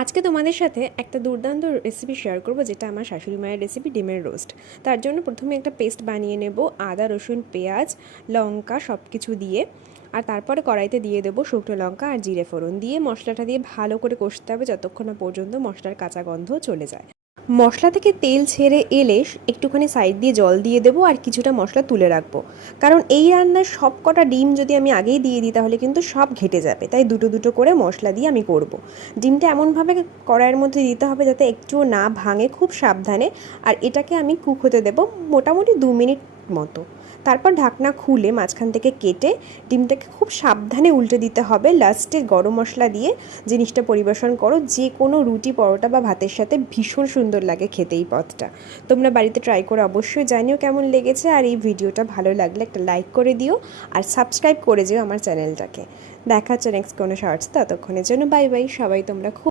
আজকে তোমাদের সাথে একটা দুর্দান্ত রেসিপি শেয়ার করব, যেটা আমার শাশুড়ি মায়ের রেসিপি, ডিমের রোস্ট। তার জন্য প্রথমে একটা পেস্ট বানিয়ে নেব, আদা রসুন পেঁয়াজ লঙ্কা সব কিছু দিয়ে। আর তারপরে কড়াইতে দিয়ে দেবো শুকনো লঙ্কা আর জিরে ফোড়ন দিয়ে মশলাটা দিয়ে ভালো করে কষতে হবে যতক্ষণ না পর্যন্ত মশলার কাঁচা গন্ধ চলে যায়। মশলা থেকে তেল ছেড়ে এলে একটুখানি সাইড দিয়ে জল দিয়ে দেবো আর কিছুটা মশলা তুলে রাখবো, কারণ এই রান্নার সব কটা ডিম যদি আমি আগেই দিয়ে দিই তাহলে কিন্তু সব ঘেটে যাবে। তাই দুটো দুটো করে মশলা দিয়ে আমি করব। ডিমটা এমনভাবে কড়াইয়ের মধ্যে দিতে হবে যাতে একটুও না ভাঙে, খুব সাবধানে। আর এটাকে আমি কুক হতে দেবো মোটামুটি 2 মিনিট মতো। তারপর ঢাকনা খুলে মাঝখান থেকে কেটে ডিমটাকে খুব সাবধানে উল্টে দিতে হবে। লাস্টে গরম মশলা দিয়ে জিনিসটা পরিবেশন করো, যে কোনো রুটি পরোটা বা ভাতের সাথে ভীষণ সুন্দর লাগে খেতে এই পদটা। তোমরা বাড়িতে ট্রাই করে অবশ্যই জানিও কেমন লেগেছে। আর এই ভিডিওটা ভালো লাগলে একটা লাইক করে দিও আর সাবস্ক্রাইব করে যেও আমার চ্যানেলটাকে। দেখা হচ্ছে নেক্সট কোনো শর্টস। ততক্ষণের জন্য বাই বাই। সবাই তোমরা খুব